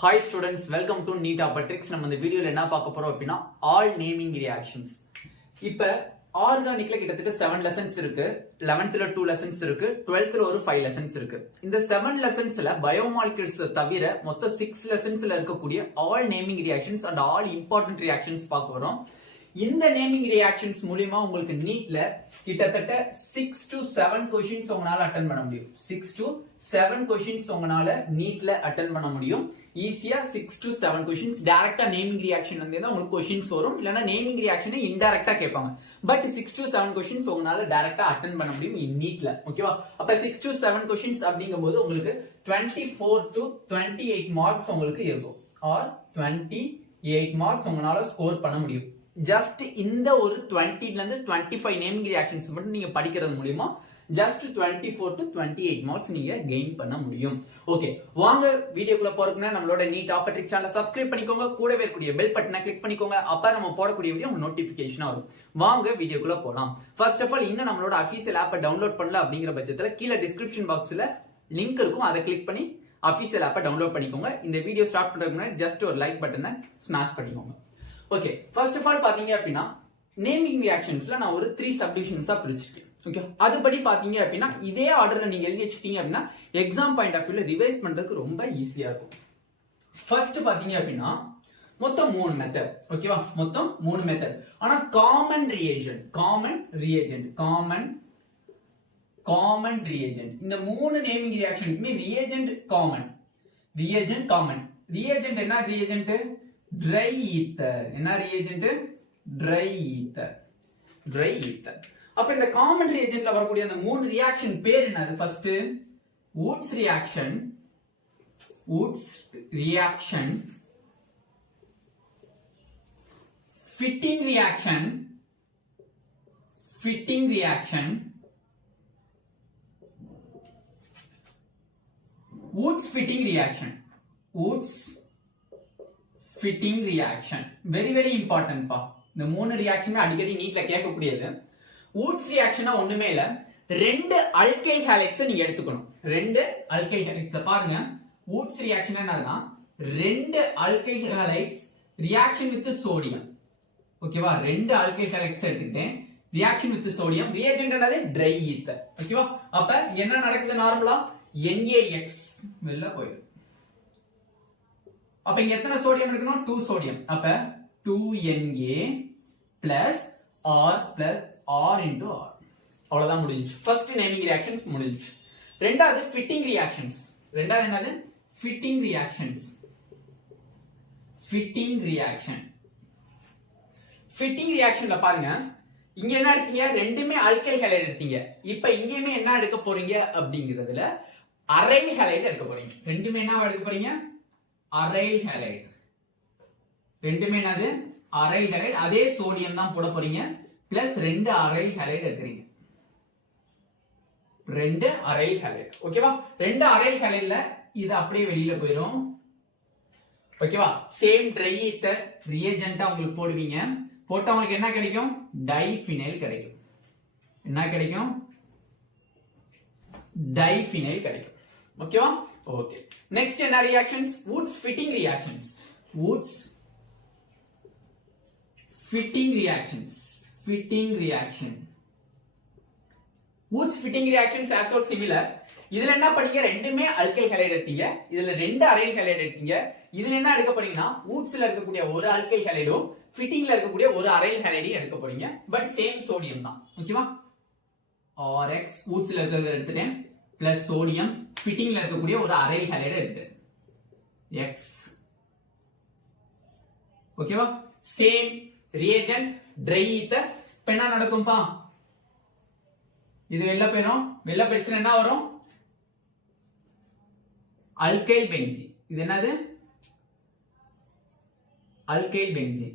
Hi students, welcome to NEET Tricks. நம்ம இந்த வீடியோல என்ன பார்க்க போறோம் அப்படினா all naming reactions. இப்ப ஆர்கானிக்ல கிட்டத்தட்ட 7 lessons இருக்கு. 11th ல 2 lessons இருக்கு. 12th ல ஒரு 5 lessons இருக்கு. இந்த 7 lessonsல biomolecules தவிர மொத்த 6 lessonsல இருக்கக்கூடிய all naming reactions and all important reactions பார்க்க போறோம். இந்த நேமிங் ரியாக்ஷன்ஸ் மூலமா உங்களுக்கு நீட்ல கிட்டத்தட்ட 6 to 7 क्वेश्चंस உங்களால அட்டெண்ட் பண்ண முடியும். 6 to 7 क्वेश्चंस உங்களால நீட்ல அட்டெண்ட் பண்ண முடியும். ஈஸியா 6 to 7 क्वेश्चंस டைரக்டா நேமிங் ரியாக்ஷன் வந்தா உங்களுக்கு क्वेश्चंस வரும். இல்லனா நேமிங் ரியாக்ஷனை இன்டைரக்டா கேட்பாங்க. பட் 6 to 7 क्वेश्चंस உங்களால டைரக்டா அட்டெண்ட் பண்ண முடியும் நீட்ல. ஓகேவா? அப்ப 6 to 7 क्वेश्चंस அப்படிங்கும்போது உங்களுக்கு 24 to 28 மார்க்ஸ் உங்களுக்கு இருக்கும். ஆர் 28 மார்க்ஸ் உங்களால ஸ்கோர் பண்ண முடியும். ஜஸ்ட் இந்த ஒரு 20 ல இருந்து 25 நேமிங் ரியாக்ஷன்ஸ் மட்டும் நீங்க படிக்கிறது மூலமா ஜஸ்ட் 24 to 28 மார்க்ஸ் நீங்க கெயின் பண்ண முடியும். ஓகே, வாங்க வீடியோக்குள்ள போறதுக்கு நம்மளோட நீட் ஆப்பர்ட்ரிக் சேனலை சப்ஸ்கிரைப் பண்ணிக்கோங்க. கூடவே இருக்கக்கூடிய பெல் பட்டனை கிளிக் பண்ணிக்கோங்க. அப்ப நம்ம போடக்கூடிய வீடியோ உங்களுக்கு நோட்டிபிகேஷனா வரும். வாங்க வீடியோக்குள்ள போலாம். ஃபர்ஸ்ட் ஆஃப் ஆல் இன்னும் நம்மளோட அபிஷியல் ஆப்பை டவுன்லோட் பண்ணல அப்படிங்கிற பட்சத்துல கீழே டிஸ்கிரிப்ஷன் பாக்ஸ்ல லிங்க் இருக்கும். அதை கிளிக் பண்ணி அபிஷியல் ஆப்பை டவுன்லோட் பண்ணிக்கோங்க. இந்த வீடியோ ஸ்டார்ட் பண்றதுக்கு முன்னாடி ஜஸ்ட் ஒரு லைக் பட்டனை ஸ்மாஷ் பண்ணிக்கோங்க. ஓகே, ஃபர்ஸ்ட் ஆஃப் ஆல் பாத்தீங்க அப்படின்னா நேமிங் ரியாக்ஷன்ஸ்ல நான் ஒரு 3 சப்டிவிஷன்ஸா பிரிச்சிருக்கேன். ஓகே, அதுபடி பாத்தீங்க அப்படின்னா இதே ஆர்டர்ல நீங்க எழுதி வச்சிட்டீங்க அப்படின்னா எக்ஸாம் பாயிண்ட் ஆஃப் வியூல ரிவைஸ் பண்றதுக்கு ரொம்ப ஈஸியா இருக்கும். ஃபர்ஸ்ட் பாத்தீங்க அப்படின்னா மொத்தம் 3 மெத்தட். ஓகேவா? மொத்தம் 3 மெத்தட். ஆனா காமன் ரியேஜென்ட் இந்த 3 நேமிங் ரியாக்ஷனுக்குமே ரியேஜென்ட் காமன். ரியேஜென்ட் என்ன ரியேஜென்ட்? Try ether. என்ன ரியேஜென்ட்? Try ether. அப்ப இந்த காமன் ரியேஜென்ட்ல வரக்கூடிய அந்த 3 ரியாக்ஷன் பேர் என்னது? First Woods reaction, fitting reaction, Woods fitting reaction. Very very important பா. இந்த 3 ரியாக்ஷனுமே அடிக்கடி நீட்ல கேட்கக்கூடியது. வூட்ஸ் ரியாக்ஷனா ஒண்ணுமே இல்ல, 2 அல்கைல் ஹாலைட்ஸ் நீங்க எடுத்துக்கணும். 2 அல்கைல் ஹாலைட்ஸ் பாருங்க. வூட்ஸ் ரியாக்ஷன் என்னன்னா 2 alkyl halides reaction with sodium. ஓகேவா? 2 அல்கைல் ஹாலைட்ஸ் எடுத்துக்கிட்டேன். Reaction with sodium. ரியேஜென்ட் என்னது? Try ether. ஓகேவா? அப்ப என்ன நடக்குது? நார்மலா NaX வெளில போயிடும். அப்ப இங்க எத்தனை சோடியம் இருக்கணும்? 2 சோடியம். அப்ப 2Na plus R plus R into R. அவ்வளவுதான் முடிஞ்சிச்சு. ஃபர்ஸ்ட் நேமிங் ரியாக்ஷன்ஸ் முடிஞ்சிச்சு. ரெண்டாவது ஃபிட்டிங் ரியாக்ஷன்ஸ். ரெண்டாவது என்னது? ஃபிட்டிங் ரியாக்ஷன்ல பாருங்க, இங்க என்ன எடுத்தீங்க? ரெண்டுமே அல்கைல் ஹைலைட் எடுத்தீங்க. இப்ப இங்கேயுமே என்ன எடுக்க போறீங்க அப்படிங்கிறதுல அரைல் ஹைலைட் எடுக்க போறீங்க. ரெண்டுமே என்ன எடுக்க போறீங்க? Aryl highlight. ரெண்டுமே என்னது? Aryl highlight. அதே சோடியம் தான் போட போறீங்க. பிளஸ் 2 அரைல் ஹைலைட் எடுக்கிறீங்க. 2 அரைல் ஹைலைட். ஓகேவா? 2 அரைல் ஹைலைட்ல இது அப்படியே வெளியில போயிடும். ஓகேவா? சேம் ட்ரை ஈத்தர் ரியேஜென்ட்டா உங்களுக்கு போடுவீங்க. போட்டா உங்களுக்கு என்ன கிடைக்கும்? டைஃபினைல் கிடைக்கும். என்ன கிடைக்கும்? டைஃபினைல் கிடைக்கும். ஓகேவா? ஓகே, நெக்ஸ்ட் என்ன reactions? Woods fitting reactions. Woods fitting reactions as well similar. இதுல என்ன பண்ணீங்க? ரெண்டுமே அல்கைல் ஹைலைட் எடுத்தீங்க. இதுல 2 அரைல் ஹைலைட் எடுத்தீங்க. இதுல என்ன எடுக்க போறீங்கன்னா வூட்ஸ்ல இருக்கக்கூடிய ஒரு அல்கைல் ஹைலைடும் ஃபிட்டிங்ல இருக்கக்கூடிய ஒரு அரைல் ஹைலைடையும் எடுக்க போறீங்க. பட் சேம் சோடியம் தான். ஓகேவா? RX வூட்ஸ்ல இருக்கிறத எடுத்துட்டேன். பிளஸ் சோடியம் ஃபிட்டிங்ல இருக்கக்கூடிய ஒரு அரைல் ஹைலைட் எடுத்துட்டேன். X. ஓகேவா? Same reagent try ether. இப்ப என்ன நடக்கும்பா? இது வெளில போயிடும். வெளில போயிடுச்சுன்னா என்ன வரும்? Alkyl benzene. இது என்னது? Alkyl benzene.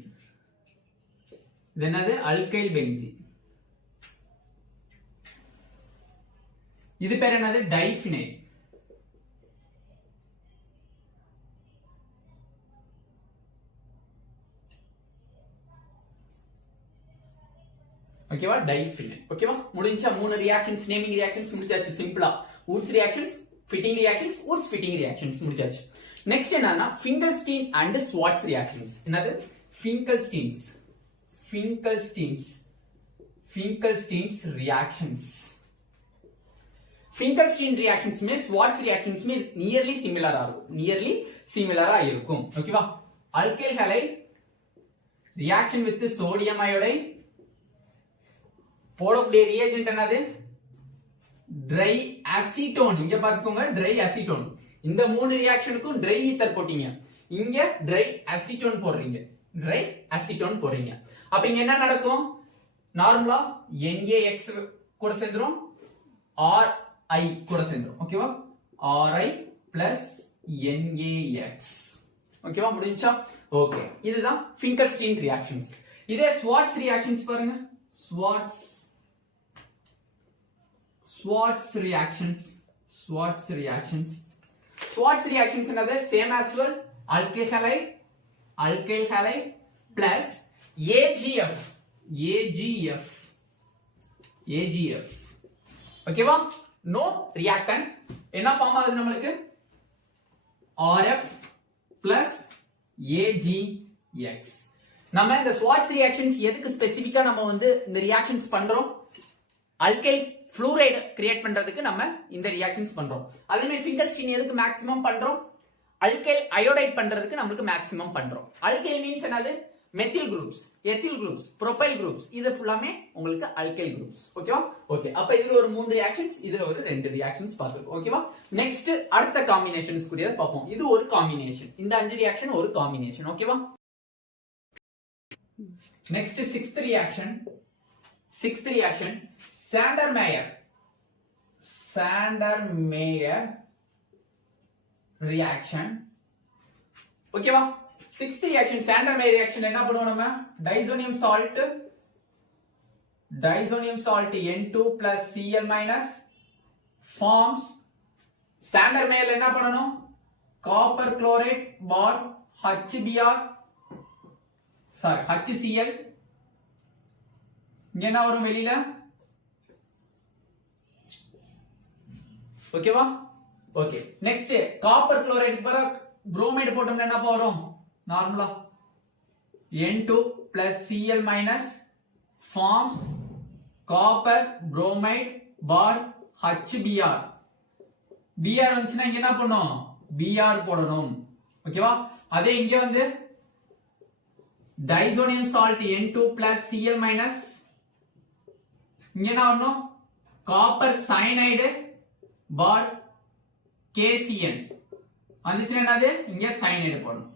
இது பேர் என்னது? டைஃபினைல். ஓகேவா? டைஃபினைல். ஓகேவா? முடிஞ்சா 3 ரியாக்ஷன்ஸ் நேமிங் ரியாக்ஷன்ஸ் முடிச்சாச்சு. சிம்பிளா Woods reactions, fitting reactions, Woods fitting reactions முடிச்சாச்சு. நெக்ஸ்ட் என்னன்னா ஃபிங்கல்ஸ்டீன் அண்ட் ஸ்வார்ட்ஸ் ரியாக்ஷன்ஸ். என்னது ஃபிங்கல்ஸ்டீன்ஸ் reactions. Finkelstein reactions में Schwarz reactions में nearly similar இருக்கும். ஓகேவா? alkyl halide reaction with sodium iodide போடக்கூடிய reagent என்னது dry acetone. இங்க பாத்துக்கோங்க dry acetone. இந்த மூணு ரியாக்ஷனுக்கும் dry ether போட்டீங்க, இங்க dry acetone போடுறீங்க, அப்ப இங்க என்ன நடக்கும்? நார்மலா NaX கூட சேர்ந்துரும், RI கூட சேர்ந்துரும். ஓகேவா? RI plus NaX. ஓகேவா? முடிஞ்சா? ஓகே, இதுதான் Finkelstein reactions. இதே Schwarz reactions பாருங்க. Schwarz reactions என்னது? same as well, alkyl halide plus AgF. ஓகேவா? No reactant. என்ன ஃபார்ம் ஆகுது நமக்கு? RF plus AgX. நம்ம இந்த Schwarz reactions எதுக்கு ஸ்பெசிபிக்கா நம்ம வந்து இந்த ரியாக்ஷன்ஸ் பண்றோம்? அல்கைல் ஃப்ளூரைடு கிரியேட் பண்றதுக்கு நம்ம இந்த ரியாக்ஷன்ஸ் பண்றோம். அதே மாதிரி ஃபிங்கல்ஸ்டீன் எதுக்கு மேக்ஸிமம் பண்றோம்? அல்கைல் அயோடைட் பண்றதுக்கு நமக்கு மேக்ஸிமம் பண்றோம். அல்கைல் மீன்ஸ் என்னது? Methyl groups, ethyl groups, profile groups, இது ஃபுல்லாமே உங்களுக்கு அல்கைல் குரூப்ஸ். ஓகேவா? ஓகே, அப்ப இதுல ஒரு 3 ரியாக்ஷன்ஸ், இதுல ஒரு 2 ரியாக்ஷன்ஸ் பார்த்திருக்கோம். ஓகேவா? நெக்ஸ்ட் அடுத்த காம்பினேஷன்ஸ் கூடியத பார்ப்போம். இது ஒரு காம்பினேஷன், இந்த 5 ரியாக்ஷன் ஒரு காம்பினேஷன். ஓகேவா? Next 6th reaction Sandmeyer reaction. ஓகேவா? 6th reaction Sandmeyer reaction என்ன பண்ணுவோம்? நம்ம diazonium salt N2 plus Cl minus forms. சாண்டர் மேயர்ல என்ன பண்ணனும்? Copper chloride bar HCl. இங்க என்ன வரும் வெளியில? ஓகேவா? Okay, next copper chloride bar bromide போட்டோம்னா என்ன வரும்? நார்மலா N2 plus Cl minus forms copper bromide bar HBr. Br வந்துச்சுனா இங்க என்ன பண்ணனும்? Br போடணும். ஓகேவா? அதே இங்க வந்து diazonium salt N2 plus Cl minus இங்க என்ன வரணும்? காப்பர் சயனைடு bar KCN வந்துச்சுனா என்னது? இங்க சயனைடு போடணும்.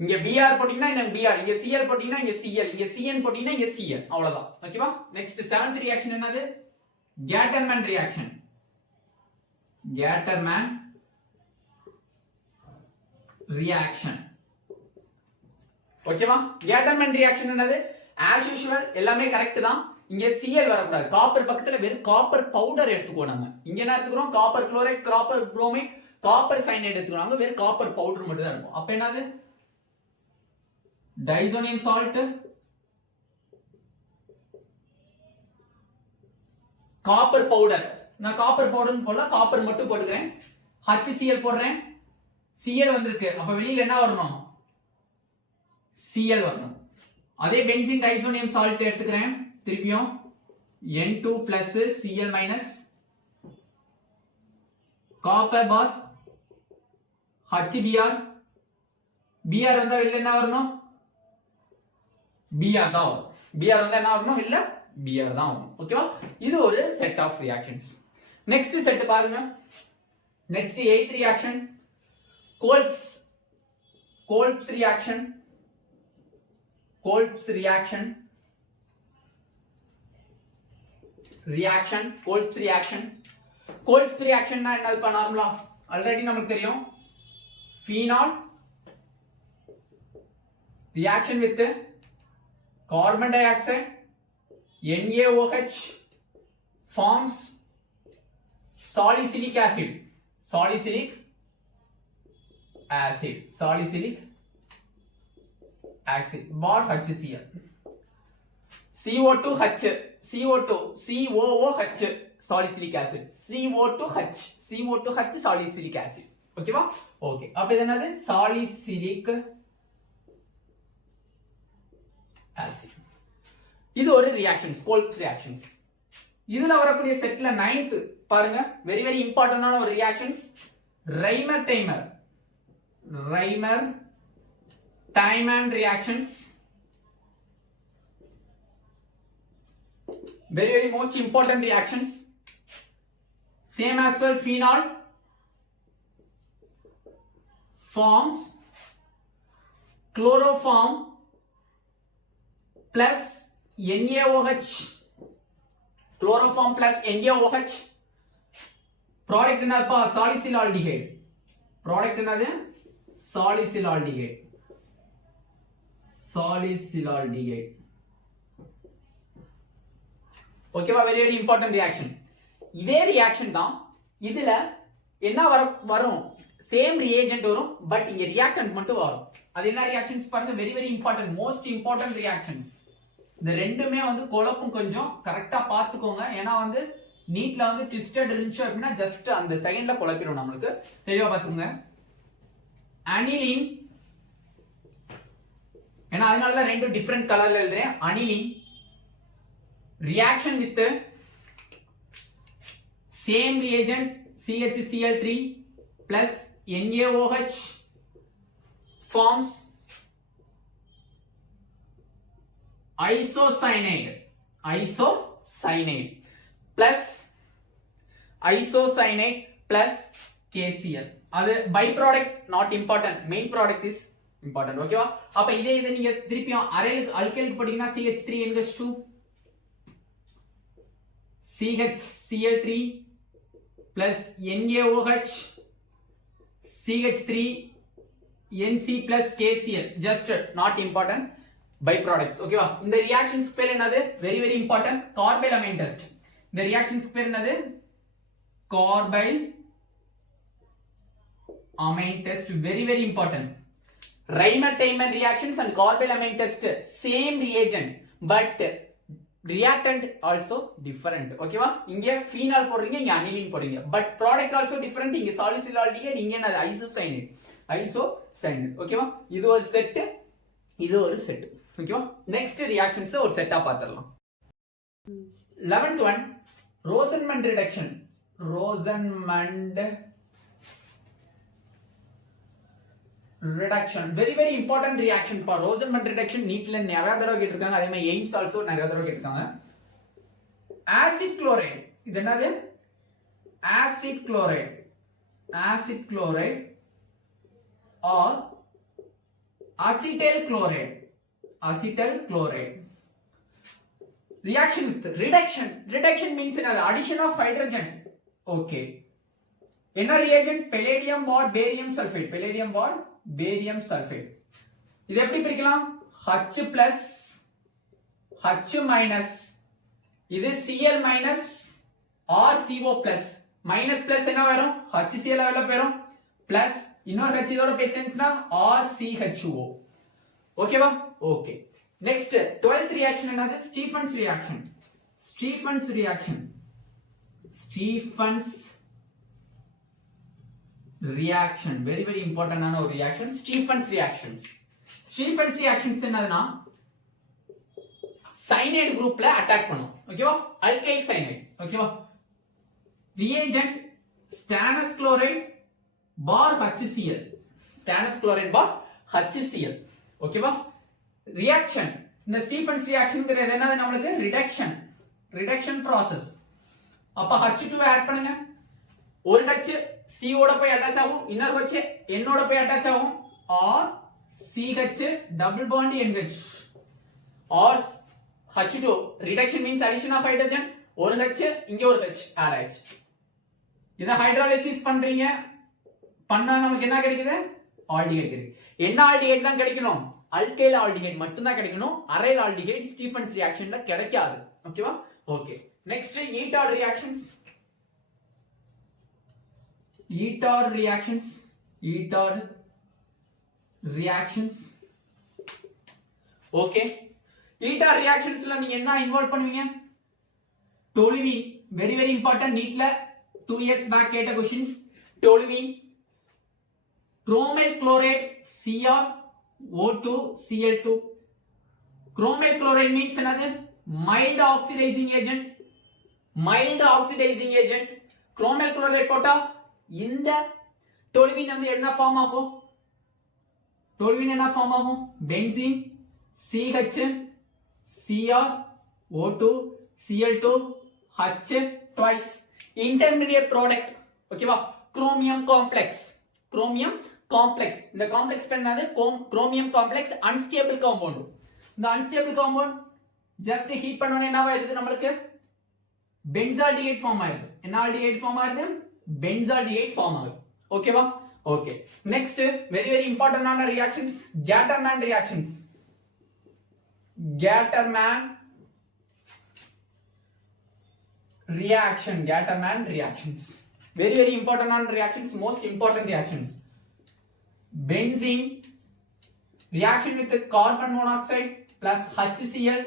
இங்க Br போட்டீங்கன்னா இங்க Br, இங்க Cl போட்டீங்கன்னா இங்க Cl, இங்க Cn போட்டீங்கன்னா இங்க Cn. அவ்வளவுதான். ஓகேவா? நெக்ஸ்ட் 7th ரியாக்ஷன் என்னது? கேட்டர்மேன் ரியாக்ஷன். ஓகேவா? கேட்டர்மேன் ரியாக்ஷன் என்னது? as usual எல்லாமே கரெக்ட் தான். இங்க Cl வரக்கூடாது. காப்பர் பக்கத்துல வெறும் காப்பர் பவுடர் எடுத்துக்கோ. நம்ம இங்க என்ன எடுத்துக்கிறோம்? Copper chloride, copper bromide, copper cyanide எடுத்துக்கிறாங்க. வெறும் காப்பர் பவுடர் மட்டும் தான் இருக்கும். அப்ப என்னது? Diazonium salt, copper powder. நான் காப்பர் பவுடர் போடல, காப்பர் மட்டும் போட்டுக்கிறேன். HCl போடுறேன். Cl வந்திருக்கு. அப்ப வெளியில என்ன வரணும்? Cl வரணும். அதே பென்சீன் டைசோனியம் சால்ட் எடுத்துக்கிறேன். திருப்பியும் N2 plus Cl minus copper bar HBr. Br வந்தா வெளியில என்ன வரணும்? Br தான் வரும். Br வந்தா என்ன வரணும்? இல்ல Br தான் வரும். ஓகேவா? இது ஒரு set of reactions. Next set பாருங்க. Next 8th reaction Kolbe's reaction. Kolbe's reaction என்னதுப்பா? நார்மலா ஆல்ரெடி நமக்கு தெரியும். phenol reaction with carbon dioxide NaOH forms salicylic acid bar HCl. CO2H COOH salicylic acid. CO2H salicylic acid. ஓகேவா okay அப்ப இது என்னது salicylic acid இது ஒரு ரியாக்ஷன்ஸ் கோல்ப்ஸ் ரியாக்ஷன்ஸ் இதுல வரக்கூடிய செட்ல 9th பாருங்க வெரி வெரி இம்பார்ட்டன்டான ஒரு reactions Reimer Tiemann reactions very very most important reactions same as well phenol forms chloroform plus NaOH chloroform plus NaOH product என்னப்பா salicylaldehyde product என்னது salicylaldehyde ஓகேவா வெரி வெரி இம்பார்ட்டன்ட் ரியாக்ஷன் இதே reaction தான் இதுல என்ன வரும் சேம் ரிஏஜென்ட் வரும் பட் இங்க ரியாக்டன்ட் மட்டும் வரும் அது என்ன ரியாக்ஷன்ஸ் பாருங்க very very important most important reactions இந்த ரெண்டுமே வந்து குழப்பம் கொஞ்சம் கரெக்டா பாத்துக்கோங்க ஏன்னா வந்து நீட்ல வந்து ட்விஸ்டட் இருந்துச்சு அப்படின்னா ஜஸ்ட் அந்த செகண்ட்ல குழப்பிடும் நம்மளுக்கு தெளிவா பாத்துக்கோங்க அனிலின் ஏன்னா அதனால ரெண்டு டிஃபரெண்ட் கலர்ல எழுதுறேன் aniline reaction with same reagent CHCl3 plus NaOH forms isocyanide plus KCl அது by product not important main product is important ஓகேவா அப்ப இதே நீங்க திருப்பியும் அல்கைலுக்கு படிங்கன்னா CH3NH2 CHCl3 plus NaOH CH3 NC plus KCl just not important byproducts ஓகேவா இந்த reactions பேர் என்னது very very important carbylamine test இந்த ரியாக்ஷன்ஸ் பேர் என்னது carbylamine test very very important Reimer Tiemann reactions and carbylamine test same reagent but reactant also different ஓகேவா இங்க phenol போடுறீங்க இங்க aniline போடுறீங்க but product also different இங்க salicylaldehyde இங்க என்னது isocyanide ஓகேவா இது ஒரு செட் இது ஒரு செட் ஓகேவா நெக்ஸ்ட் ரியாக்ஷன்ஸ் ஒரு செட்டா பாத்துறலாம் 11th one Rosenmund reduction very very important reaction for Rosenmund reduction நீட்ல நிறைய தடவை கேட்டிருக்காங்க அதே மாதிரி எய்ம்ஸ் ஆல்சோ நிறைய தடவை கேட்டிருக்காங்க ஆசிட் குளோரைடு இது என்னது acid chloride or acetyl chloride reaction with reduction means another addition of hydrogen okay என்ன reagent palladium or barium sulfate இது எப்படி பிரிக்கலாம் H plus H minus இது Cl minus or CO plus minus plus என்ன வரும் HCl வெளிய போயிடும் plus இன்னொரு H இதோட பேசினா RCHO ஓகேவா ஓகே next 12th reaction என்னது Stephens reaction very very important ஆன ஒரு reaction Stephens reactions என்னதுன்னா cyanide groupல attack பண்ணும் ஓகேவா alkyl cyanide ஓகேவா reagent stannous chloride bar HCl ஓகேவா reaction இந்த Stephens reactionங்கிறது என்னது நமக்கு reduction process அப்ப H2 ஆட் பண்ணுங்க ஒரு H C ஓட போய் அட்டாச் ஆகும் இன்னொரு H N ஓட போய் அட்டாச் ஆகும் or CH double bond NH or H2 reduction means addition of hydrogen ஒரு H இங்க ஒரு H ஆட் ஆயிடுச்சு இத ஹைட்ரோலிசிஸ் பண்றீங்க பண்ணா நமக்கு என்ன கிடைக்குது ஆல்டிஹைட் கிடைக்குது என்ன ஆல்டிஹைட் தான் கிடைக்கணும் அல்கைல் ஆல்டிஹைட் மட்டும் தான் கிடைக்கணும் அரைல் ஆல்டிஹைட் ஸ்டீஃபன்ஸ் ரியாக்ஷன்ல கிடைக்காது ஓகேவா okay next Etard reactions okay Etard ரியாக்ஷன்ஸ்ல நீங்க என்ன இன்வால்வ் பண்ணுவீங்க toluene very very important நீட்ல 2 years back கேட்ட questions toluene chromyl chloride Cr O2 Cl2. Chromyl chloride means என்னது? Mild oxidising agent. Mild oxidising agent. Chromyl chloride போட்டா இந்த toluene வந்து என்ன ஃபார்ம் ஆகும்? டொலுவின் என்ன ஃபார்ம் ஆகும்? Benzene CH Cr O2 Cl2 H twice. Intermediate product. ஓகேவா? Chromium complex. Chromium complex. இந்த காம்ப்ளெக்ஸ் பேர் என்னது? Chromium complex unstable compound. இந்த அன்ஸ்டேபிள் காம்பவுண்ட் ஜஸ்ட் ஹீட் பண்ணோனே என்னவா இருக்குது நமக்கு? பென்சால்டிஹைட் ஃபார்ம் ஆயிடுது. என்ன ஆல்டிஹைட் ஃபார்ம் ஆயிடுது? பென்சால்டிஹைட் ஃபார்ம் ஆகுது. ஓகேவா? ஓகே. நெக்ஸ்ட் வெரி வெரி இம்பார்ட்டன்டான reactions Gattermann reactions. Gattermann reaction. Gatterman reactions. Very very important on reactions. Most important reactions. Benzene reaction with the carbon monoxide plus HCl.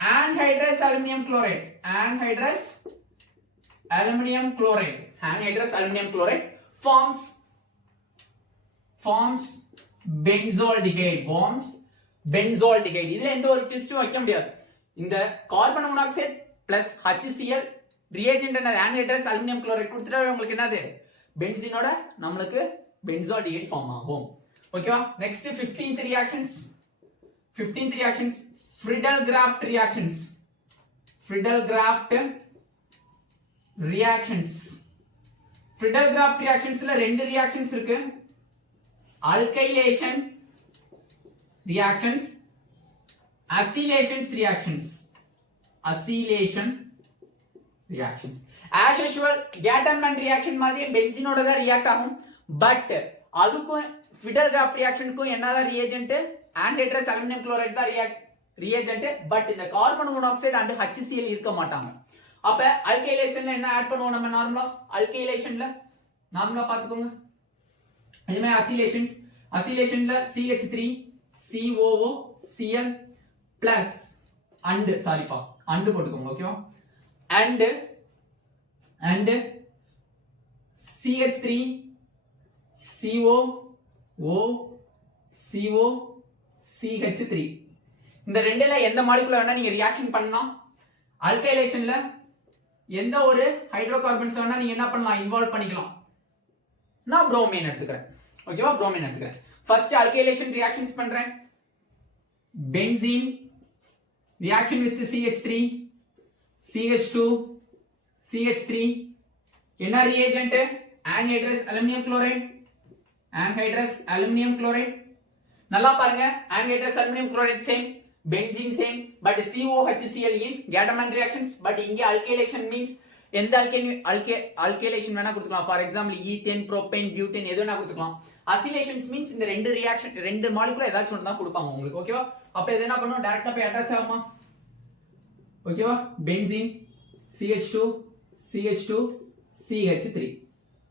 Anhydrous aluminum chloride. Anhydrous aluminum chloride. Anhydrous aluminum chloride forms benzaldehyde. Forms benzaldehyde. இதுல எந்த ஒரு ட்விஸ்டும் வைக்க முடியாது. இந்த carbon monoxide plus HCl reagent and anhydrous aluminum chloride கொடுத்துட்டா உங்களுக்கு என்னது? பென்சீனோட நமக்கு பென்சால்டிஹைட் ஃபார்ம் ஆகும். ஓகேவா? Next 15th reactions. 15th reactions Friedel-Crafts reactions. Friedel-Crafts reactions. Friedel-Crafts reactionsல ரெண்டு reactions இருக்கு. Alkylation reactions, acylation reactions. Acylation reactions. As usual Gatterman reaction மாதிரி பென்சீனோட தான் ரியாக்ட் ஆகும். பட் அதுக்கும் Friedel-Crafts reactionக்கும் என்னதான் ரியேஜென்ட்? anhydrous aluminum chloride தான் ரியேஜென்ட். பட் இந்த கார்பன் மோனாக்சைடு and HCl இருக்க மாட்டாங்க. அப்ப அல்கைலேஷன்ல என்ன ஆட் பண்ணுவோம் நம்ம நார்மலா? அல்கைலேஷன்ல நார்மலா பாத்துக்கோங்க. அதுமே அசிலேஷன்ல CH3 COO Cl plus and சாரிப்பா and போட்டுக்கோங்க. ஓகேவா? and CH3 COO CO CH3 இந்த ரெண்டுல எந்த மாலிகுல வேணா நீங்க ரியாக்ஷன் பண்ணலாம். அல்கைலேஷன்ல எந்த ஒரு ஹைட்ரோகார்பன்ஸ் வேணா நீங்க என்ன பண்ணலாம்? இன்வால்வ் பண்ணிக்கலாம். நான் புரோமைன் எடுத்துக்கிறேன். ஓகேவா? புரோமைன் எடுத்துக்கிறேன். ஃபர்ஸ்ட் அல்கைலேஷன் ரியாக்ஷன்ஸ் பண்றேன். Benzene reaction with CH3 CH2 CH3 என்ன reagent? anhydrous aluminum chloride. anhydrous aluminum chloride நல்லா பாருங்க. anhydrous aluminum chloride same, benzene same, but COHCl in Gatterman reactions. but இங்க alkylation means எந்த alkylation வேணா கொடுத்துக்கலாம். For example ethane, propane, butane எது வேணா கொடுத்துக்கலாம். அசிலேஷன்ஸ் மீன்ஸ் இந்த ரெண்டு ரியாக்ஷன் ரெண்டு மாலிகுல ஏதாச்சும் ஒன்று தான் கொடுப்பாங்க உங்களுக்கு. ஓகேவா? அப்ப இது என்ன பண்ணும்? டைரக்டா போய் அட்டாச் ஆகுமா? ஓகேவா? Benzene CH2 CH2 CH3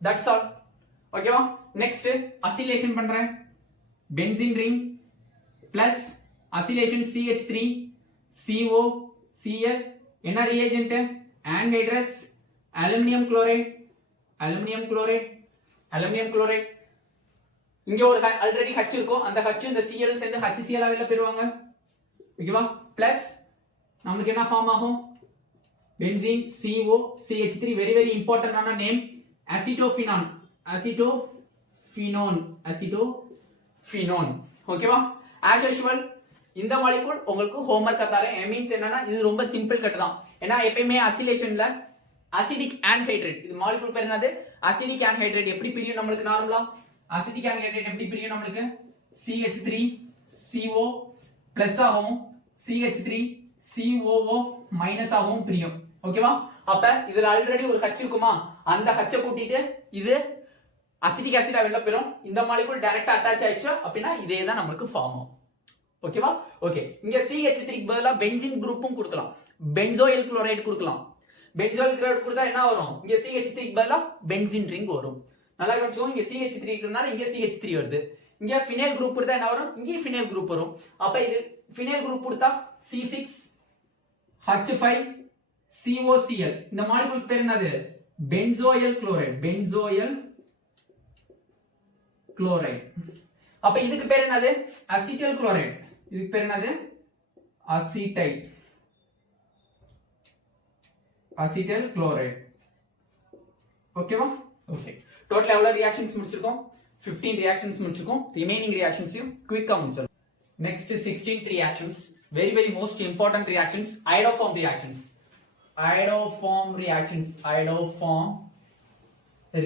that's all. ஓகேவா? நெக்ஸ்ட் அசிலேஷன் பண்றேன். Benzene ring plus acylation CH3 CO Cl என்ன ரியேஜென்ட்? anhydrous aluminum chloride. இங்க ஒரு ஆல்ரெடி H இருக்கும். அந்த H இந்த Cl சேர்ந்து HCl வெளில போயிடுவாங்க. ஓகேவா? பிளஸ் நமக்கு என்ன ஃபார்ம் ஆகும்? Benzene CO CH3 very very important ஆன நேம் அசிட்டோஃபினான். ஓகேவா? as usual இந்த மாலிகூல் உங்களுக்கு ஹோம்வொர்க் தரேன். மீன்ஸ் என்னன்னா இது ரொம்ப சிம்பிள் கட் தான். ஏன்னா எப்பயுமே அசிலேஷன்ல அசிடிக் ஆன்ஹைட்ரேட் இது மாலிகூல் பேர் என்னது? அசிடிக் ஆன்ஹைட்ரேட் எப்படி பிரியும் நம்மளுக்கு? நார்மலா அசிடிக் ஆன்ஹைட்ரேட் எப்படி பிரியும் நம்மளுக்கு? CH3 CO பிளஸ் ஆகும், CH3 COO மைனஸ் ஆகும் பிரியும். ஓகேவா? அப்ப இதுல ஆல்ரெடி ஒரு H இருக்குமா? அந்த H கூட்டிட்டு இது அசிடிக் ஆசிடா வெளில போயிடும். இந்த மாலிகூல் டைரக்டா அட்டாச் ஆயிடுச்சு அப்படின்னா இதே தான் நமக்கு ஃபார்ம் ஆகும். ஓகேவா? ஓகே. இங்க CH3 க்கு பதிலா பென்சீன் குரூப்பும் கொடுக்கலாம். பென்சோயில் குளோரைடு கொடுக்கலாம். பென்சோயில் குளோரைடு கொடுத்தா என்ன வரும்? இங்க CH3 க்கு பதிலா பென்சீன் ரிங் வரும். நல்லா கவனிச்சுக்கோங்க. இங்க CH3 இருக்கறனால இங்க CH3 வருது. இங்க ஃபினைல் குரூப் கொடுத்தா என்ன வரும்? இங்க ஃபினைல் குரூப் வரும். அப்ப இது ஃபினைல் குரூப் கொடுத்தா C6H5 COCl இந்த மாலிகூல் பேர் என்னது? Benzoyl chloride. குளோரைடு. அப்ப இதுக்கு பேர் என்னது? Acetyl chloride. இதுக்கு பேர் என்னது? அசிட்டைல். Acetyl chloride. ஓகேவா? ஓகே. டோட்டல் எவ்வளவு ரியாக்ஷன்ஸ் முடிச்சிருக்கோம்? 15 ரியாக்ஷன்ஸ் முடிச்சிருக்கோம். ரிமைனிங் ரியாக்ஷன்ஸையும் குயிக்கா முடிச்சிடலாம். Next 16th reactions, very most important reactions, iodoform reactions. Iodoform reactions, iodoform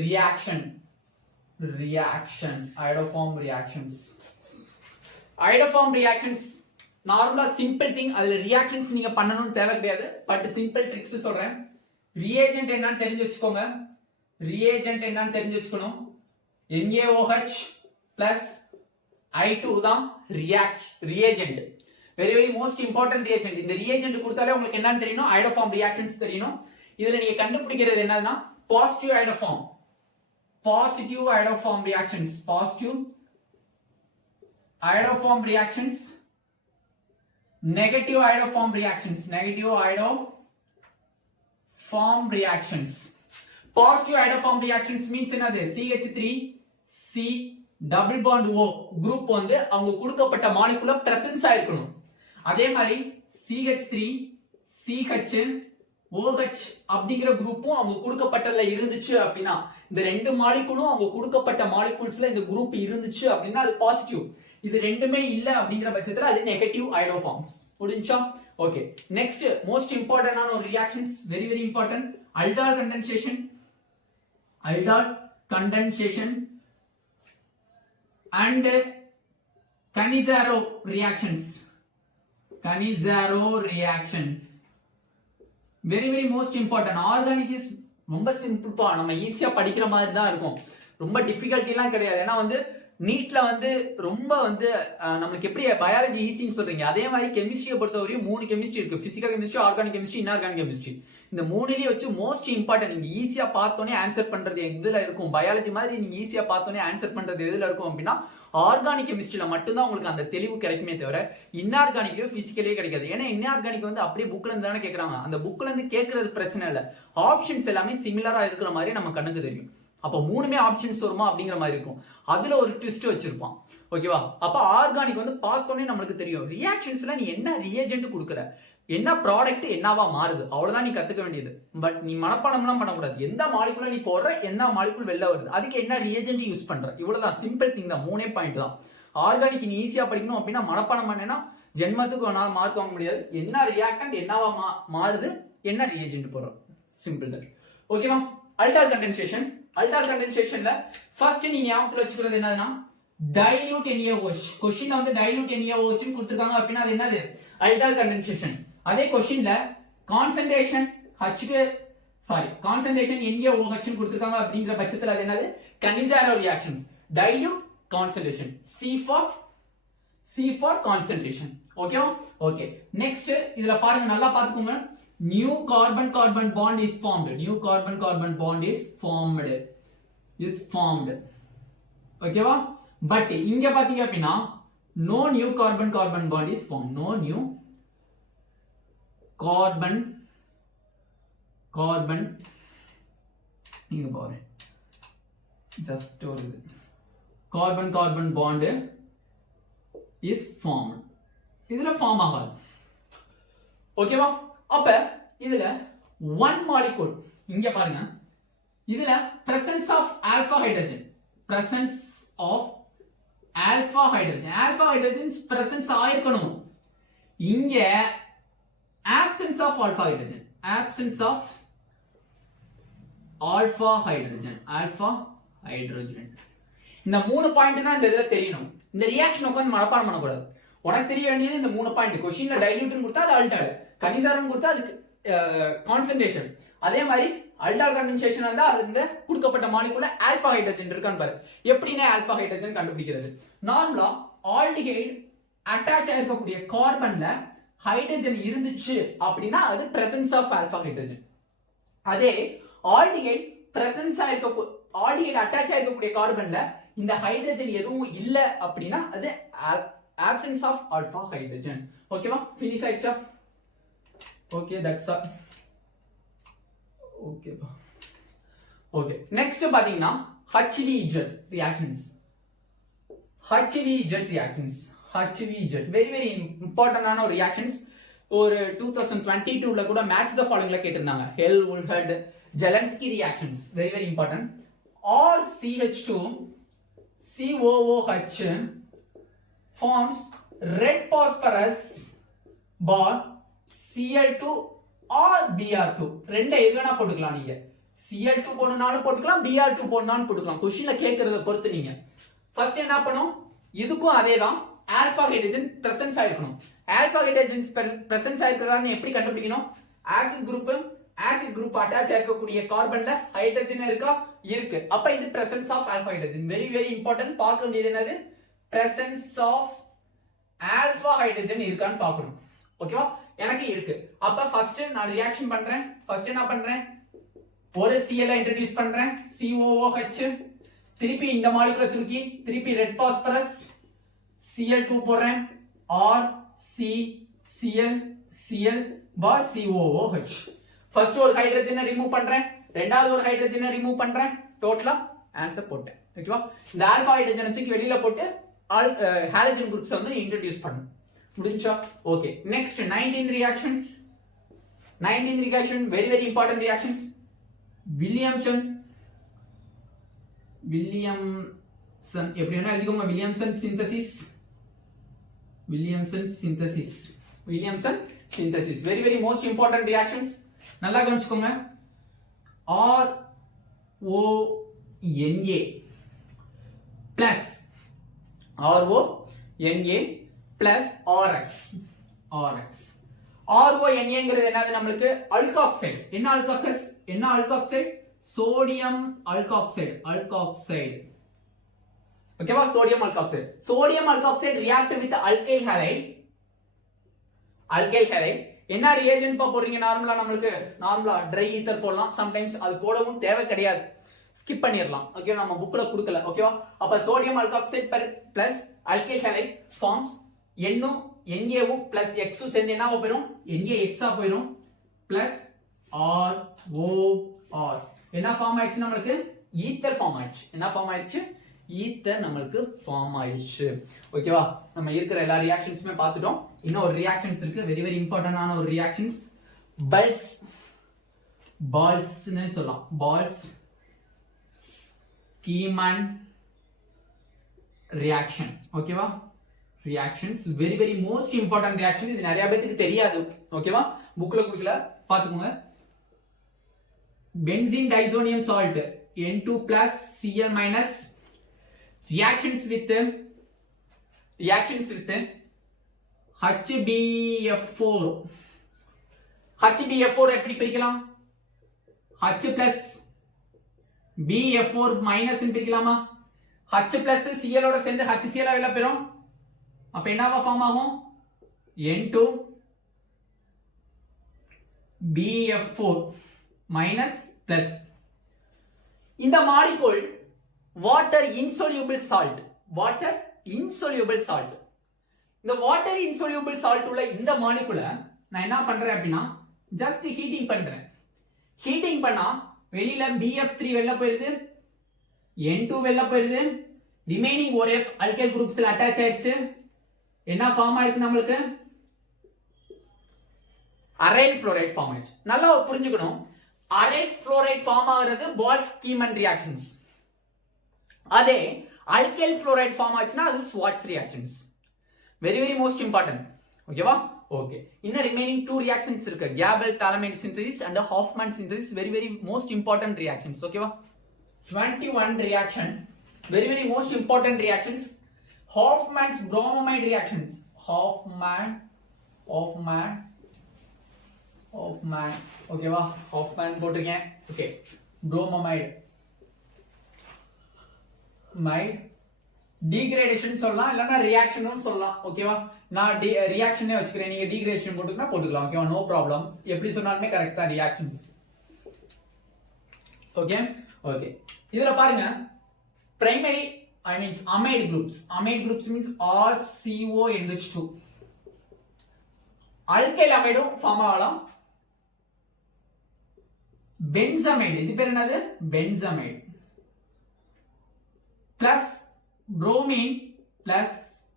reaction, iodoform reactions. Iodoform reactions நார்மலா சிம்பிள் திங். அதுல ரியாக்ஷன்ஸ் நீங்க பண்ணணும்னு தேவை கிடையாது. பட் சிம்பிள் ட்ரிக்ஸ் சொல்றேன். ரியேஜென்ட் என்னன்னு தெரிஞ்சு வச்சுக்கோங்க. ரியேஜென்ட் என்னன்னு தெரிஞ்சு வச்சுக்கணும். NaOH plus I2 தான் reagent. Very most important reagent. இந்த ரியேஜென்ட் கொடுத்தாலே உங்களுக்கு என்னன்னு தெரியணும், iodoform reactions தெரியணும். இதுல நீங்க கண்டுபிடிக்கிறது என்னன்னா positive iodoform. Positive iodoform reactions, positive iodoform reactions, negative iodoform reactions, negative iodoform reactions. Positive iodoform reactions means என்னது? CH3C double bond O group வந்து அவங்க கொடுக்கப்பட்ட மாலிகுல பிரசன்ஸ் ஆயிருக்கணும். அதே மாதிரி CH3CHOH அப்படிங்கிற குரூப்பும் அவங்க கொடுக்கப்பட்டதுல இருந்துச்சு அப்படின்னா, இந்த ரெண்டு மாலிகுலும் அவங்க கொடுக்கப்பட்ட மாலிகுல்ஸ்ல இந்த குரூப் இருந்துச்சு அப்படின்னா அது பாசிட்டிவ். இது ரெண்டுமே இல்ல அப்படிங்கிற பட்சத்துல அது நெகட்டிவ் iodoforms. முடிஞ்சா? ஓகே. நெக்ஸ்ட் மோஸ்ட் இம்பார்ட்டன்டான ஒரு reactions, very important, aldol condensation. aldol condensation and Cannizzaro reactions. Cannizzaro reaction very most important. Organic is ரொம்ப சிம்பிள்ப்பா, நம்ம ஈஸியா படிக்கிற மாதிரி தான் இருக்கும். ரொம்ப டிஃபிகல்ட்டிலாம் கிடையாது. ஏன்னா வந்து நீட்ல வந்து ரொம்ப வந்து நமக்கு எப்படி பயாலஜி ஈஸின்னு சொல்றீங்க, அதே மாதிரி கெமிஸ்ட்ரியை பொறுத்தவரையும் 3 கெமிஸ்ட்ரி இருக்கு. Physical chemistry, organic chemistry, inorganic chemistry. இந்த மூணுலயே வச்சு மோஸ்ட் இம்பார்ட்டன்ட் நீங்க ஈஸியா பார்த்தோன்னே ஆன்சர் பண்றது எதுல இருக்கும்? பயாலஜி மாதிரி நீங்க ஈஸியா பார்த்தோன்னே ஆன்சர் பண்றது எதுல இருக்கும் அப்படின்னா ஆர்கானிக் கெமிஸ்ட்ரியில மட்டும்தான் உங்களுக்கு அந்த தெளிவு கிடைக்குமே தவிர இன்ஆர்கானிக்லயோ பிசிக்கலே கிடைக்காது. ஏன்னா இன்ஆர்கானிக் வந்து அப்படியே புக்ல இருந்து தானே கேட்கறாங்க. அந்த புக்ல இருந்து கேட்கறது பிரச்சனை இல்லை, ஆப்ஷன்ஸ் எல்லாமே சிமிலரா இருக்கிற மாதிரி நம்ம கண்ணுக்கு தெரியும். அப்போ மூணுமே ஆப்ஷன்ஸ் வருமா அப்படிங்கிற மாதிரி இருக்கும். அதுல ஒரு ட்விஸ்ட் வச்சிருப்பான். ஓகேவா? அப்ப ஆர்கானிக் வந்து பார்த்தோன்னே நம்மளுக்கு தெரியும். ரியாக்ஷன்ஸ்ல நீ என்ன ரியேஜென்ட் கொடுக்குற, என்ன ப்ராடக்ட் என்னவா மாறுது, அவ்வளவுதான் நீ கத்துக்க வேண்டியது. பட் நீ மனப்பாடம்லாம் பண்ணக்கூடாது. எந்த மாலிகுல நீ போடுற, எந்த மாலிகுல் வெளில வருது, அதுக்கு என்ன ரியேஜென்ட் யூஸ் பண்ற, இவ்வளவுதான். சிம்பிள் திங் தான். 3 பாயிண்ட் தான். ஆர்கானிக் நீ ஈஸியா படிக்கணும் அப்படின்னா மனப்பாடம் பண்ணேன்னா ஜென்மத்துக்கு மார்க் வாங்க முடியாது. என்ன ரியாக்டன்ட் என்னவா மாறுது, என்ன ரியேஜென்ட் போடுறோம், சிம்பிள் தான். ஓகேவா? அல்டால் கண்டென்சேஷன். அல்டால் கண்டென்சேஷன்ல ஃபர்ஸ்ட் நீங்க ஞாபகத்துல வச்சுக்கிறது என்னதுன்னா டைல்யூட் NaOH. கொஸ்டின்ல வந்து டைல்யூட் NaOH ன்னு கொடுத்திருக்காங்க அப்படின்னா அது என்னது? அல்டால் கண்டென்சேஷன். அதே கொஸ்டின்ல கான்சன்ட்ரேஷன் கான்சன்ட்ரேஷன் NaOH ன்னு கொடுத்திருக்காங்க அப்படிங்கிற பட்சத்துல அது என்னது? Cannizzaro reactions. Dilute concentration, C for concentration. ஓகேவா? ஓகே. நெக்ஸ்ட் இதுல பாருங்க, நல்லா பாத்துக்கோங்க. New carbon bond is formed. New carbon bond is formed. ஓகேவா? பட் இங்க பாத்தீங்க அப்படின்னா no new carbon bond is formed. No new carbon நீங்க பாருங்க, just ஒரு carbon bond is formed. இதுல ஃபார்ம் ஆகாது. ஓகேவா? அப்ப இதுல one molecule இங்க பாருங்க, இதுல presence of alpha hydrogen, alpha hydrogen presence ஆயிருக்கணும். இங்க absence of alpha hydrogen, alpha hydrogen. இந்த 3 பாயிண்ட் தான் இந்த இதுல தெரியணும். இந்த ரியாக்ஷன் உட்கார்ந்து மனப்பாடம் பண்ணக்கூடாது. உனக்கு தெரிய வேண்டியது இந்த 3 பாயிண்ட். கொஸ்டின்ல டைல்யூட்னு கொடுத்தா அது அல்டால், கனிசாரம் கொடுத்தா அதுக்கு கான்சன்ட்ரேஷன். அதே மாதிரி அல்டால் கண்டென்சேஷன் வந்தா அது இந்த கொடுக்கப்பட்ட மாலிகுல்ல ஆல்பா ஹைட்ரஜன் இருக்கான்னு பாரு. எப்படின்னா ஆல்பா ஹைட்ரஜன் கண்டுபிடிக்கிறது, நார்மலா ஆல்டிஹைட் அட்டாச் ஆயிருக்கக்கூடிய கார்பன்ல ஹைட்ரஜன் இருந்துச்சு அப்படின்னா அது பிரசன்ஸ் ஆஃப் ஆல்பா ஹைட்ரஜன். அதே ஆல்டிஹைட் அட்டாச் ஆயிருக்கக்கூடிய கார்பன்ல இந்த ஹைட்ரஜன் எதுவும் இல்ல அப்படின்னா அது absence of alpha hydrogen. ஓகேவா? finish ஆயிடுச்சா? Okay, that's all. Okay. Next பாத்தீங்கன்னா HDEGel reactions. HVZ reactions. HVZ very very important ஆன ஒரு reactions. ஒரு 2022ல கூட match the followingல கேட்டிருந்தாங்க. Hell, Woolhead, Zelensky reactions very very important. Or CH2 COOH forms red phosphorus bar Cl2 or Br2. ரெண்டு எதுனா போட்டுக்கலாம் நீங்க. Cl2 போடணும்னாலும் போட்டுக்கலாம், Br2 போடணும்னாலும் போட்டுக்கலாம். क्वेश्चनல கேக்குறத பொறுத்து நீங்க. ஃபர்ஸ்ட் என்ன பண்ணும், இதுக்கும் அதேதான், ஆல்பா ஹைட்ரஜன் பிரசன்ஸ் ஆயிருக்கணும். ஆல்பா ஹைட்ரஜன் பிரசன்ஸ் ஆயிருக்கறான்னு எப்படி கண்டுபிடிக்கணும்? ஆசிட் குரூப் அட்டாச் ஆகக்கூடிய கார்பன்ல ஹைட்ரஜன் இருக்கா? இருக்கு. அப்ப இது presence of alpha hydrogen. Very very important. பார்க்க வேண்டியது என்னது? பிரசன்ஸ் ஆஃப் ஆல்பா ஹைட்ரஜன் இருக்கான்னு பார்க்கணும். ஓகேவா? எனக்கு இருக்கு. அப்ப ஃபர்ஸ்ட் நான் ரியாக்ஷன் பண்றேன். ஃபர்ஸ்ட் என்ன பண்றேன், ஒரு Cl இன்ட்ரோ듀ஸ் பண்றேன், COOH. திருப்பி இந்த மாலிகுலை தூக்கி திருப்பி ரெட் பாஸ்பரஸ் Cl2 போடுறேன், R C Cl Cl bar COOH. First ஒரு ஹைட்ரஜனை ரிமூவ் பண்றேன், ரெண்டாவது ஒரு ஹைட்ரஜனை ரிமூவ் பண்றேன், டோட்டலா ஆன்சர் போட்டேன். ஓகேவா? இந்த ஆல்பா ஹைட்ரஜனை தூக்கி வெளியில போட்டு ஹாலஜன் குரூப்ஸ் வந்து இன்ட்ரோ듀ஸ் பண்ணணும். முடிஞ்சா? Okay. Next 19th reaction. 19th reaction very very important reactions. Williamson எப்படின்னா எழுதிக்கோங்க. Williamson synthesis very very most important reactions. நல்லா கவனிச்சுக்கோங்க. RONA plus plus RX. RONA என்னது நமக்கு? அல்காக்சைடு. என்ன அல்காக்சைடு? Sodium alkoxide. ஓகேவா? Sodium alkoxide react with alkyl halide. என்ன reagent போடுறீங்க? நார்மலா ட்ரை ஈத்தர் போடலாம். சம்டைம்ஸ் அது போடவும் தேவை கிடையாது, ஸ்கிப் பண்ணிரலாம். ஓகே, நம்ம புக்ல கொடுக்கல. ஓகேவா? அப்ப sodium alkoxide plus alkyl halide forms Na plus X சேர்ந்து என்னவா போயிடும்? NaX ஆ போயிடும். பிளஸ் ROR என்ன ஃபார்ம் ஆயிடுச்சு? நமக்கு ஈத்தர் ஃபார்ம் ஆயிடுச்சு. என்ன ஃபார்ம் ஆயிடுச்சு? ஈத்தர் நமக்கு ஃபார்ம் ஆயிடுச்சு. ஓகேவா? நம்ம இருக்கிற எல்லா ரியாக்ஷன்ஸுமே பார்த்துட்டோம். இன்னும் ஒரு ரியாக்ஷன்ஸ் இருக்கு, வெரி வெரி இம்பார்ட்டன்டான ஒரு ரியாக்ஷன்ஸ். பால்ஸ்னு சொல்லலாம். Balz Schiemann reaction. ஓகேவா? Reactions very very most important reaction. இது நிறைய பேருக்கு தெரியாது. ஓகேவா? புக்ல கொடுக்கல, பாத்துக்கோங்க. Benzene diazonium salt N2 plus Cl minus reactions with HBF4. HBF4 எப்படி பிரிக்கலாம்? H plus BF4 minus பிரிக்கலாமா? H plus Cl ஓட சேர்ந்து HCl வெளிய பெறும். அப்ப என்னவா ஃபார்ம் ஆகும்? N2 BF4 minus plus. இந்த மாலிகூல் வாட்டர் இன்சொல்யூபிள் சால்ட். இந்த வாட்டர் இன்சொல்யூபிள் சால்ட் உள்ள இந்த மாலிகூலை நான் என்ன பண்றேன் அப்படின்னா, ஜஸ்ட் ஹீட்டிங் பண்றேன். ஹீட்டிங் பண்ணா வெளியில BF3 வெளில போயிருது, N2 வெளில போயிருது, ரிமைனிங் OF அல்கைல் குரூப்ஸ்ல அட்டாச் ஆயிடுச்சு. என்ன ஃபார்ம் ஆயிருக்கு? நம்மளுக்கு அரைல் ஃப்ளோரைட் ஃபார்ம் ஆயிடுச்சு. நல்லா புரிஞ்சுக்கணும். அரைல் ஃப்ளோரைட் ஃபார்ம் ஆகிறது பால்ஸ் கீமன் ரியாக்ஷன்ஸ். அதே அல்கைல் ஃப்ளோரைட் ஃபார்ம் ஆச்சுன்னா அது Swarts reactions. Very very most important. ஓகேவா? ஓகே. இன்னும் ரிமைனிங் 2 ரியாக்ஷன்ஸ் இருக்கு. Gabriel phthalimide synthesis and Hofmann synthesis. Very very most important reactions. ஓகேவா? 21 reaction very very most important reactions. Hofmann's bromamide reactions. Hofmann ஓகேவா? Hofmann போட்டிருக்கேன். Okay. bromamide degradation சொல்லலாம், இல்லனா ரியாக்ஷனும் சொல்லலாம். ஓகேவா? நான் ரியாக்ஷனே வச்சுக்கிறேன், நீங்க டீகிரேடேஷன் போட்டுக்கினா போட்டுக்கலாம். ஓகேவா? No problems. எப்படி சொன்னாலுமே கரெக்ட் தான் ரியாக்ஷன்ஸ். ஓகே. இதுல பாருங்க, primary amide groups means RCONH2. alkyl amide form ஆகலாம். பென்சமைடு, இது பேர் என்னது? Benzamide plus bromine plus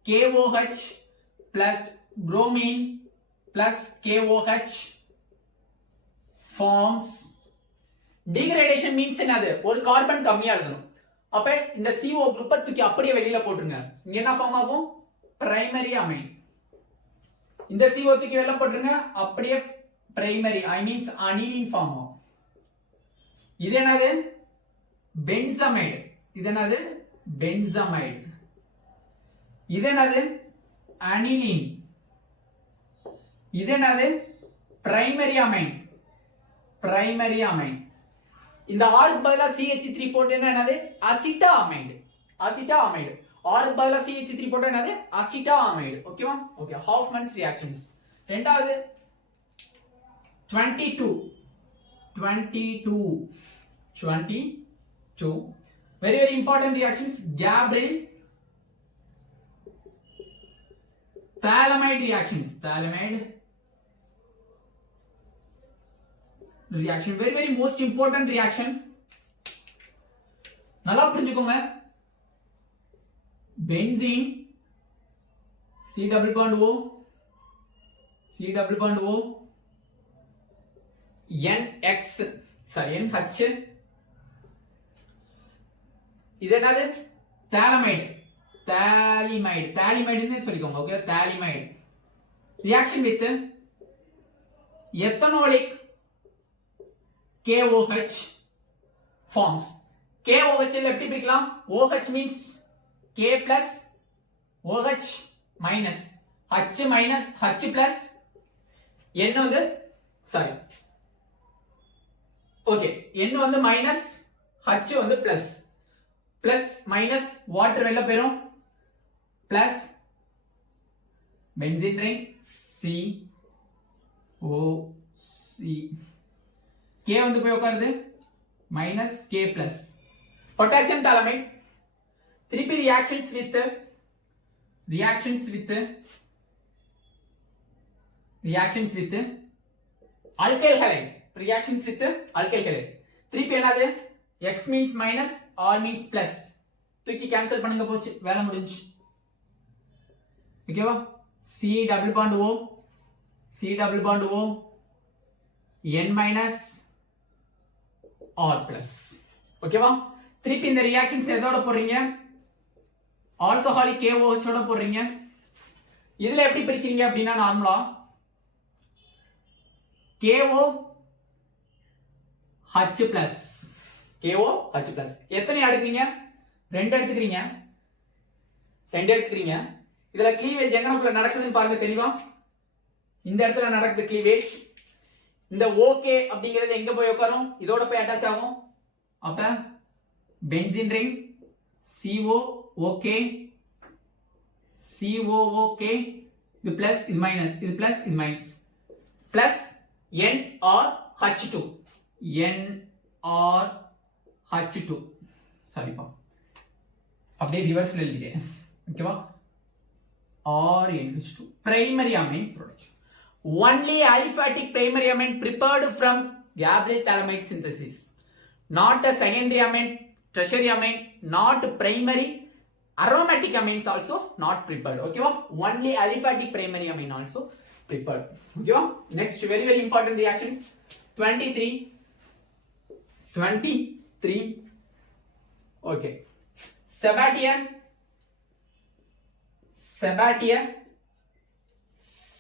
KOH plus bromine plus KOH forms degradation means என்னது ஒரு கார்பன் கம்மியா எழுதணும் அப்ப இந்த CO குரூப்பை தூக்கி அப்படியே வெளியில போட்டுருங்க இங்க என்ன ஃபார்ம் ஆகும் பிரைமரி அமைன் இந்த CO தூக்கி வெளியில போட்டுருங்க அப்படியே primary I means aniline form ஆகும் இது என்னது பென்சமைடு இது என்னது பென்சமைடு இது என்னது அனிலின் இது என்னது பிரைமரி அமைன் பிரைமரி அமைன் இந்த ஆருக்கு பதிலா CH3 போட்டேன்னா என்னது அசிட்டாமைடு அசிட்டாமைடு ஆருக்கு பதிலா CH3 போட்டா என்னது அசிட்டாமைடு ஓகேவா ஓகே ஹாஃப்மன்ஸ் ரியாக்ஷன்ஸ் ரெண்டாவது 22 very very important reactions Gabriel phthalimide reactions phthalimide reaction very very most important reaction நல்லா புரிஞ்சுக்கோங்க benzene C double bond O NX sorry NH இது என்னது phthalimide ன்னு சொல்லிக்கோங்க okay phthalimide reaction with ethanolic KOH forms KOH ல எப்படி பிரிக்கலாம் OH means K plus OH minus H minus H plus N வந்து sorry okay N வந்து minus H வந்து plus plus minus water வெளில போயிடும் plus benzene ring C O C K வந்து போய் உட்காருது minus K plus potassium phthalimide திருப்பி reactions with alkyl halide திருப்பி என்னது X means minus R means plus தூக்கி கேன்சல் பண்ணுங்க போச்சு வேலை முடிஞ்சு ஓகேவா C double bond O N minus R plus ஓகேவா திருப்பி இந்த ரியாக்ஷன்ஸ் எதோட போடுறீங்க ஆல்கஹாலிக் KOH ஓட போடுறீங்க இதுல எப்படி பிரிக்கிறீங்க அப்படின்னா நார்மலா KOH plus எத்தனை எடுக்கிறீங்க ரெண்டு எடுத்துக்கிறீங்க இதுல க்ளீவேஜ் எங்கனக்குள்ள நடக்குதுன்னு பாருங்க தெளிவா இந்த இடத்துல நடக்குது க்ளீவேஜ் இந்த ஓகே அப்படிங்கிறது எங்க போய் உட்காரும் இதோட போய் அட்டாச் ஆகும் அப்ப benzene ring CO okay CO okay இது பிளஸ் இது மைனஸ் இது பிளஸ் இது மைனஸ் பிளஸ் NRH2 சாரிப்பா அப்படியே ரிவர்ஸ்ல எழுதிட்டேன் ஓகேவா RNH2 primary amine production only aliphatic primary amine prepared from Gabriel phthalimide synthesis not a secondary amine tertiary amine not primary aromatic amines also not prepared okay only aliphatic primary amine also prepared okay next very very important reactions 23 okay Sabatier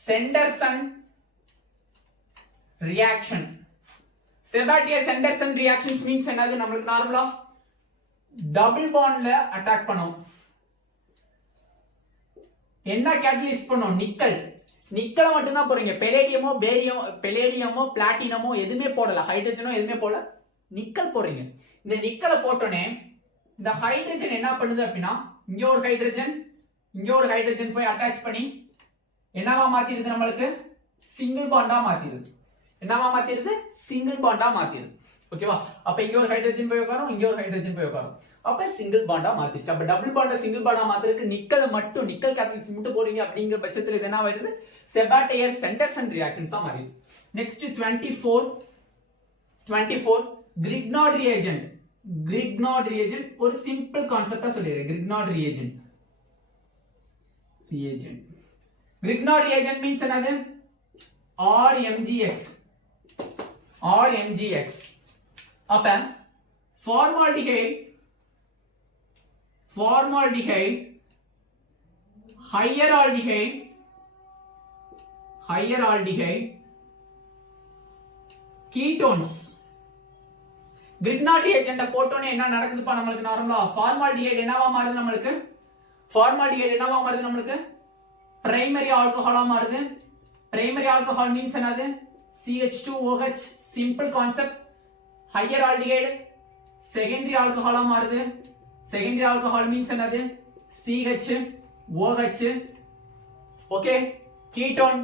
Sanderson reaction Sabatier-Sanderson reactions means என்னது நமக்கு நார்மலா double பாண்ட்ல attack பண்ணும் என்ன catalyst பண்ணும் நிக்கலை மட்டும் தான் போறீங்க பெலேடியமோ பிளாட்டினமோ எதுவுமே போடல ஹைட்ரஜனோ எதுவுமே போடல நிக்கல் போறீங்க இந்த நிக்கலை போட்டோனே இந்த ஹைட்ரஜன் என்ன பண்ணுது அப்படின்னா இங்க ஒரு ஹைட்ரஜன் போய் அட்டாச் பண்ணி என்னவா மாத்திருது நம்மளுக்கு சிங்கிள் பாண்டா மாத்திருது ஓகேவா அப்ப இங்க ஒரு ஹைட்ரஜன் போய் உட்காரும் இங்க ஒரு ஹைட்ரஜன் போய் உட்காரும் அப்ப சிங்கிள் பாண்டா மாத்திருச்சு அப்ப டபுள் பாண்டா சிங்கிள் பாண்டா மாத்திருக்கு நிக்கல் கேட்டலிஸ்ட் மட்டும் போறீங்க அப்படிங்கிற பட்சத்துல இது என்ன வருது Sabatier-Sanderson reactions ஆ மாறிடுது நெக்ஸ்ட் 24 Grignard reagent ஒரு சிம்பிள் கான்செப்டா சொல்லிடுறேன் Grignard reagent reagent. Grignard reagent means என்னது? RMGX. RMGX. அப்ப formaldehyde, higher aldehyde, ketones. Grignard reagent போட்டோனே என்ன நடக்குதுப்பா நமக்கு நார்மலா? formaldehyde என்னவா மாறுது நமக்கு? Primary alcohol மாறுது. Primary alcohol means என்னது? CH2OH, simple concept. Higher aldehyde secondary alcohol மாறுது. Secondary alcohol means என்னது? CHOH. Okay, ketone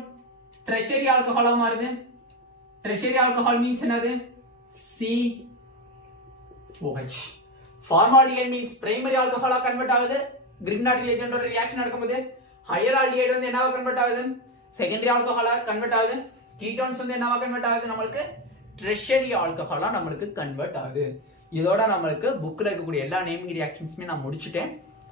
tertiary alcohol மாறுது. Tertiary alcohol means என்னது? COH. Formaldehyde means primary alcohol convert ஆகுது. Grignard reagent ஓட reaction நடக்கும்போது higher aldehyde வந்து என்னவா convert ஆகுது? Secondary alcohol convert ஆகுது. Ketones வந்து என்னவா convert ஆகுது? நமக்கு tertiary alcohol நமக்கு convert ஆகுது. இதோட நமக்கு புக்ல இருக்கக்கூடிய எல்லா நேமிங் ரியாக்ஷன்ஸ்மே நான் முடிச்சிட்டேன்.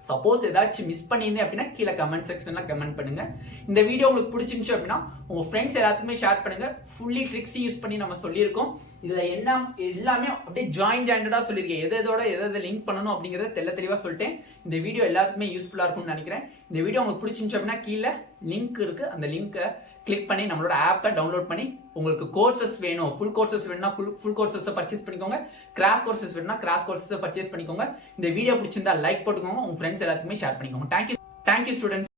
சப்போஸ் ஏதாச்சும் மிஸ் பண்ணியிருந்தேன் அப்படின்னா கீழே கமெண்ட் செக்ஷன்ல கமெண்ட் பண்ணுங்க. இந்த வீடியோ உங்களுக்கு பிடிச்சிருந்துச்சு அப்படின்னா உங்க ஃப்ரெண்ட்ஸ் எல்லாத்துக்குமே ஷேர் பண்ணுங்க. ஃபுல்லி ட்ரிக்ஸ் யூஸ் பண்ணி நம்ம சொல்லியிருக்கோம். இதுல என்ன எல்லாமே அப்படியே ஜாயிண்டா சொல்லியிருக்கேன். எதை லிங்க் பண்ணணும் அப்படிங்கறத தெளிவா சொல்லிட்டேன். இந்த வீடியோ எல்லாத்துக்குமே யூஸ்ஃபுல்லா இருக்கும்னு நினைக்கிறேன். இந்த வீடியோ உங்களுக்கு பிடிச்சிருந்துச்சு அப்படின்னா கீழே லிங்க் இருக்கு. அந்த லிங்கை கிளிக் பண்ணி நம்மளோட ஆப்பை டவுன்லோட் பண்ணி உங்களுக்கு கோர்சஸ் வேணும், ஃபுல் கோர்சஸ் வேணும்னா ஃபுல் கோர்சஸ் பர்ச்சேஸ் பண்ணிக்கோங்க. கிராஷ் கோர்சஸ் வேணும்னா கிராஷ் கோர்சஸ் பர்ச்சேஸ் பண்ணிக்கோங்க. இந்த வீடியோ பிடிச்சிருந்தா லைக் போட்டுக்கோங்க. உங்க ஃப்ரெண்ட்ஸ் எல்லாத்துக்குமே ஷேர் பண்ணிக்கோங்க. Thank you students.